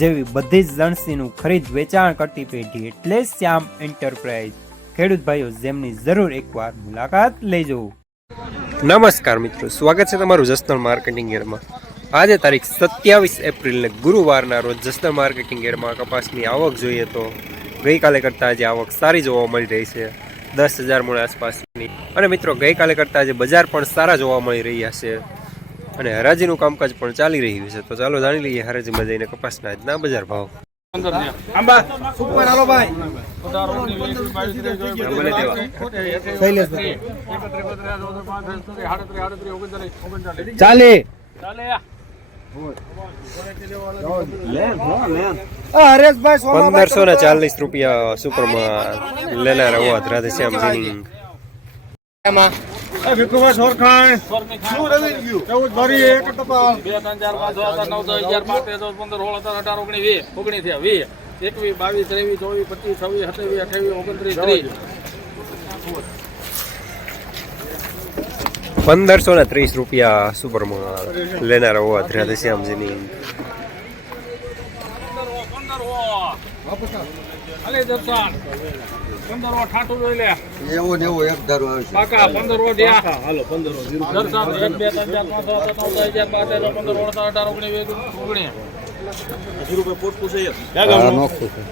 જેવી બધી જ લણસીનું ખરીદ વેચાણ કરતી પેઢી એટલે શ્યામ એન્ટરપ્રાઇઝ. ખેડૂત ભાઈઓ, જેમની જરૂર એકવાર મુલાકાત લેજો. નમસ્કાર મિત્રો, સ્વાગત છે તમારું જસનલ માર્કેટિંગ યાર્ડમાં આજે તારીખ સત્યાવીસ એપ્રિલને ગુરુવારના રોજ જસદણ માર્કેટિંગ યાર્ડમાં કપાસની આવક જોઈએ તો ગઈકાલે કરતાં આજે આવક સારી જોવા મળી રહી છે. દસ હજાર મૂળ આસપાસની. અને મિત્રો, ગઈકાલે કરતાં આજે બજાર પણ સારા જોવા મળી રહ્યા છે. અને હરાજીનું કામકાજ પણ ચાલી રહ્યું છે. તો ચાલો જાણી લઈએ હરાજીમાં જઈને કપાસના આજના બજાર ભાવ. પંદરસો ને ચાલીસ રૂપિયા સુપરમાં લેનાર હોવા રાધેશ્યામ ભીખુભાઈ સોરખાણ શું રવી ગયું? ચૌદ ભરી એક ટપાલ. બે ત્રણ ચાર પાંચ છ સાત નવ દસ અગિયાર બાર તેર ચૌદ પંદર સોળ સત્તર અઢાર ઓગણીસ વીસ ઓગણીસ થયા વીસ એકવીસ બાવીસ ત્રેવીસ ચોવીસ પચીસ છવ્વીસ સત્યાવીસ અઠાવીસ ઓગણત્રીસ ત્રીસ. પંદરસો ને ત્રીસ રૂપિયા સુપરમાં લેનાર હોવા રાધેશ્યામ જીનિંગ પંદર હો અલે દર્શન પંદર હો ઠાઠું જોઈ લે. એવો ને એવો એક ધારો આવશે. પાકા પંદર હો જ્યાં. હાલો પંદર હો દર્શન એક બે ત્રણ ચાર પાંચ સાત આઠ નવ દસ અગિયાર બાર તેર પંદર સોળ અઢાર ઓગણીસ ઓગણીસ. હા, નોખું છે.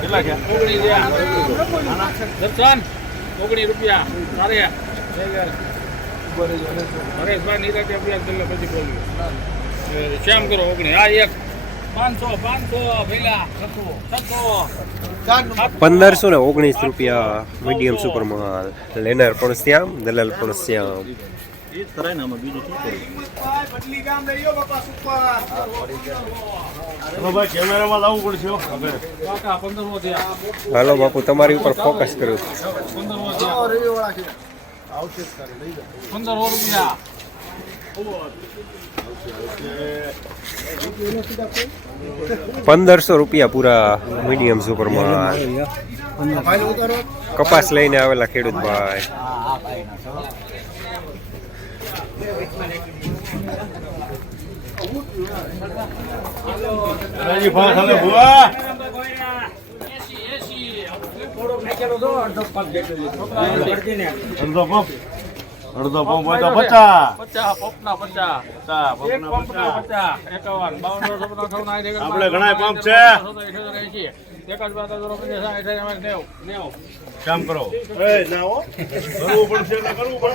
કેટલા ગયા ઓગણીસ દર્શન ઓગણીસ રૂપિયા. તારે? હરેશભાઈ નિરાતે અભ્યાસ કરી પછી બોલ્યું. શ્યામ કરો ઓગણીસ. આ એક. પંદરસો ને ઓગણીસ રૂપિયા મીડિયમ સુપરમાં લેનાર પણ શ્યામ દલાલ પણ શ્યામ હાલો બાપુ તમારી ઉપર ફોકસ કર્યું. પંદરસો રૂપિયા. પંદરસો રૂપિયા પૂરા મીડિયમ સુપરમાં કપાસ લઈને આવેલા ખેડૂત ભાઈ. એસી અડધો પંપ હોય તો પચાસ. પચાસ પંપના પચાસ. એક પંપના પચાસ. એકાવન બાવન આપણે ઘણા પંપ છે.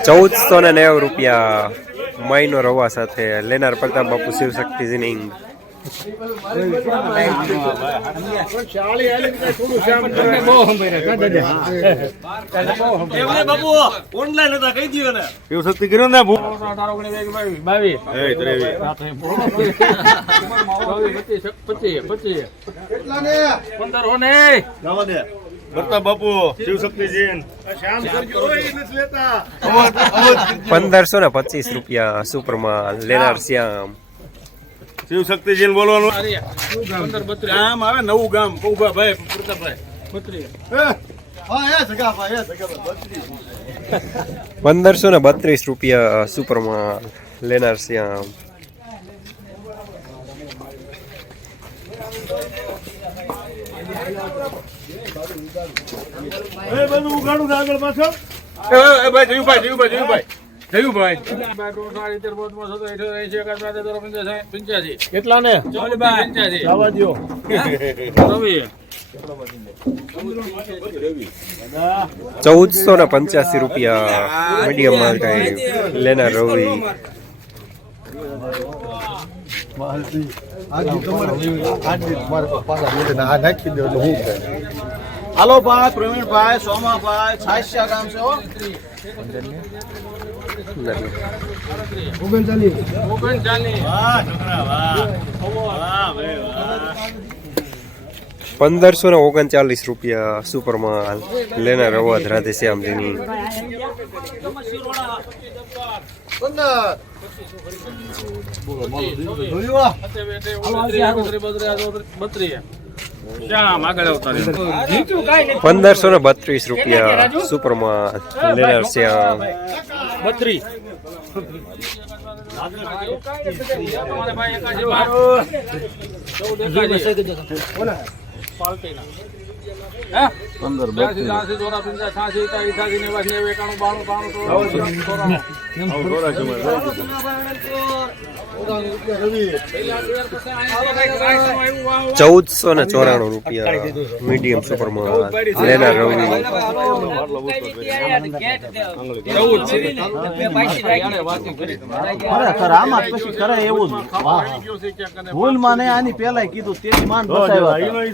ચૌદસો ને નેવું રૂપિયા મહિનો રવા સાથે લેનાર પ્રતાપ બાપુ શિવશક્તિ જીનિંગ પંદરસો ને પચીસ રૂપિયા સુપરમાં લેનાર શ્યામ. શિવ શક્તિજી બોલવાનું ગામ? આવે નવું ગામ. ઊભા ભાઈ પ્રતાપભાઈ. પંદરસો ને બત્રીસ રૂપિયા સુપરમાં લેનાર શ્યામ એ બધું ઉઘાડું છે આગળ પાછળ. એ ભાઈ જયુભાઈ જયુભાઈ જયુભાઈ. જયુભાઈ ભાઈ. કેટલા ને. જવા દો. ચૌદસો ને પંચ્યાસી રૂપિયા મીડિયમ માલ થાય લેનાર રવિ હાલો ભાઈ પ્રવીણભાઈ સોમાભાઈ છાસ્યા ગામ છે ઓગણચાલીસ. વાહ છોકરા વાહ વાહ ભાઈ વાહ પંદરસો ને ઓગણચાલીસ રૂપિયા સુપર માલ લેનાર અવાજ રાધે શ્યામજીની પંદર પંદરસો ને બત્રીસ રૂપિયા સુપર માલ શ્યામ. બત્રીસ. ચૌદ ચોરાસી, છ્યાસી, નેવું, એકાણું, બાણું. ચૌદસો ને ચોરાણું રૂપિયા મીડિયમ સુપર લેનાર રવિ. ખરેખર આમાં જ પછી કરે એવું ભૂલમાં ને આની પેલા કીધું તે માન બચાવ્યા હતા.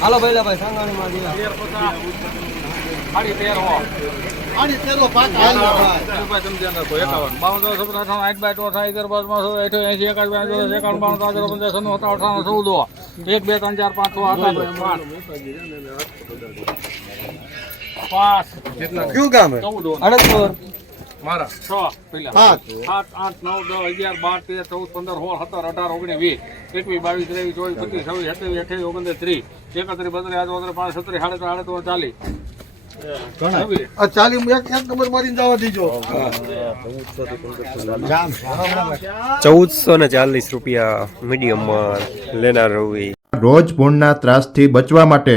હાલો ભાઈ ભાઈ સંગાણી માં સાડી તેર હો. આની તેરો પાકા હાલ ભાઈ એંશી, એંશી, એકાસી, બાસી, ચોસઠ, એકાણું, બાણું, ત્રણ, ચાર, પંચાવન, છન્નું, સત્તાવન, અઠાવન, ચૌદ એક બે ત્રણ ચાર પાંચ છ આઠ પાંચ કેટલા કયું ગામ હે ચૌદ હો. મારા. છ પેલા. સાત આઠ નવ દસ અગિયાર બાર તેર ચૌદ પંદર સોળ સત્તર અઢાર ઓગણીસ વીસ. એકવીસ બાવીસ ત્રેવીસ ચોવીસ પચીસ છવ્વીસ સત્યાવીસ અઠ્યાવીસ ઓગણત્રીસ. ત્રીસ એકત્રીસ બત્રીસ આઠ પાંચ સત્તરીસ સાડત્રીસ આડત્રીસ ચાલીસ ચાલી એક એક નંબર મારીને ચૌદસો ને ચાલીસ રૂપિયા મીડિયમ માલ લેનાર રવિ. રોજ ભૂણના ત્રાસથી બચવા માટે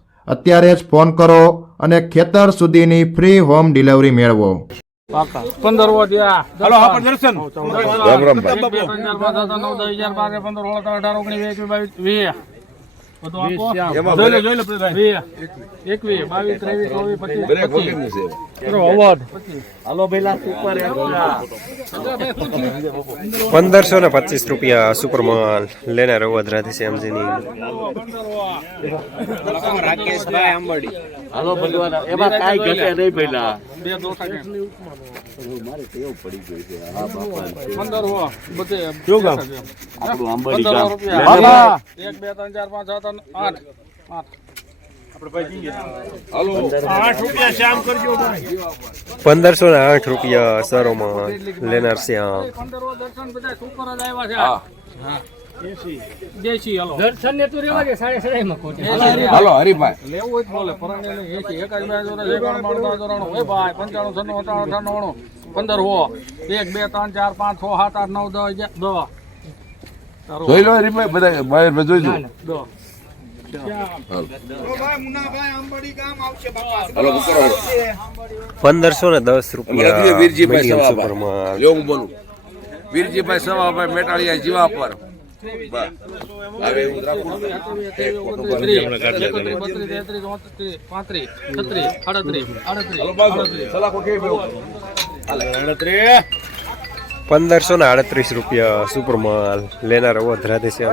અત્યારે જ ફોન કરો અને ખેતર સુધીની ફ્રી હોમ ડિલિવરી મેળવો પંદર રામ પંદરસો ને પચીસ રૂપિયા સુપર માલ લેનાર અવાજ રાધે શ્યામજીની હાલો ભગવાન એમાં કાંઈ ઘટે નહીં પેલા બે દોસા કે. પંદર હો, બધે આપણું આંબાડી પંદર ગામ. રૂપિયા. બાબા. એક બે ત્રણ ચાર પાંચ સાત આઠ આઠ. આઠ પંદરસો ને આઠ રૂપિયા સારો માલ લેનાર પંદર દેશી હાલો. દર્શન ને તો રેવા દે સાડે સાડે માં હાલો હરીભાઈ લેવું હોય બોલે પરણે નહીં. એસી એકાદ બે જોડે એકાણું બાણું ત્રણ ભાઈ પંચાણું છન્નું અઠાણું અઠાણું પંદર હો. એક બે ત્રણ ચાર પાંચ છ સાત આઠ નવ દસ દસ. જોઈ લો હરીભાઈ બધા બહાર મેં જોઈ લો પંદરસો ને દસ રૂપિયા વીરજીભાઈ સવા વીરજીભાઈ સવાભાઈ મેટાળિયા જીવા પર પંદરસો ને આડત્રીસ રૂપિયા સુપર માલ. લેનાર અવાજ રાધે ચોત્રીસ.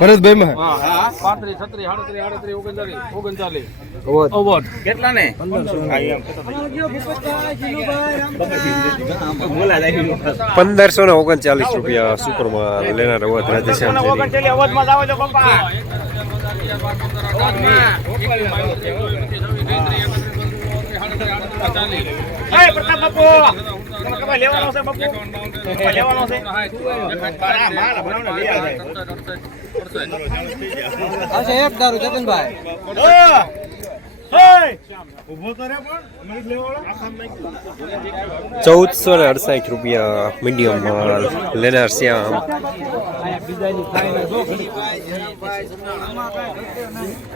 ભરતભાઈ માં. પાંત્રીસ છત્રીસ આડત્રીસ આડત્રીસ ઓગણચાલીસ ઓગણચાલીસ. અવોર્ડ. કેટલા ને પંદરસો. ને ઓગણચાલીસ રૂપિયા સુપરમાં લેનાર એક દારૂ જતનભાઈ ચૌદસો ને અડસાઠ રૂપિયા મીડિયમ માલ લેનાર શ્યામ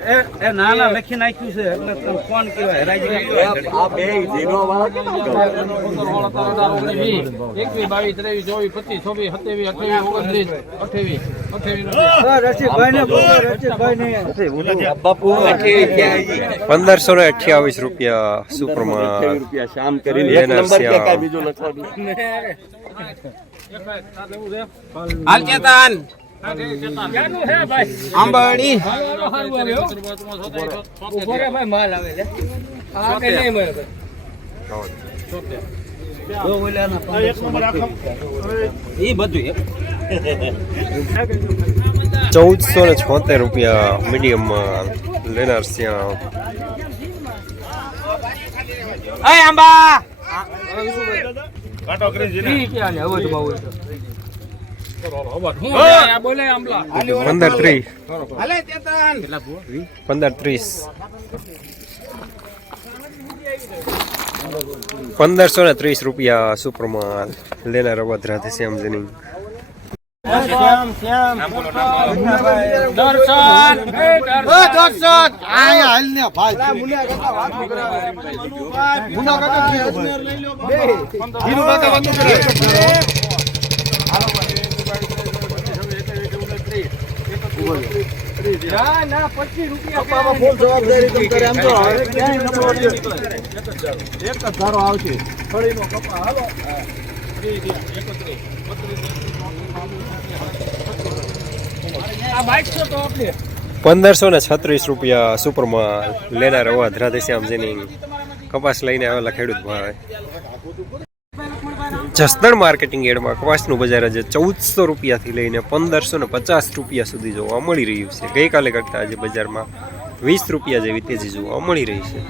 એ ના ના લખી નાખ્યું છે એટલે તને ફોન કહેવાય રાજી આ બે ઝીરો વાળા કેમ પંદર સોળ સત્તર અઢાર ઓગણીસ વીસ એકવીસ બાવીસ ત્રેવીસ ચોવીસ પચીસ છવ્વીસ સત્યાવીસ અઠ્યાવીસ ઓગણત્રીસ અઠ્યાવીસ અઠ્યાવીસ પંદરસો ને અઠ્યાવીસ રૂપિયા સુપરમાં રૂપિયા શામ કરીને આંબાડી એ ચૌદસો ને છોતેર રૂપિયા મીડિયમમાં લેનાર શ્યામ. કાંટો કરી જીને. બોલે આંબલા પંદર ત્રીસ. પંદર ત્રીસ. પંદરસો ને ત્રીસ રૂપિયા સુપરમાં લેનાર રવત રાધે શ્યામ જની દર્શન એ દર્શન પંદરસો ને છત્રીસ રૂપિયા સુપરમાં લેનાર અવધ રાધે શ્યામ જની કપાસ લઈને આવેલા ખેડૂત ભાઈ જસદણ માર્કેટિંગ એડમાં કપાસનું બજાર આજે ચૌદસો રૂપિયાથી લઈને પંદરસો ને પચાસ રૂપિયા સુધી જોવા મળી રહ્યું છે. ગઈકાલે કરતાં આજે બજારમાં વીસ રૂપિયા જેવી તેજી જોવા મળી રહી છે.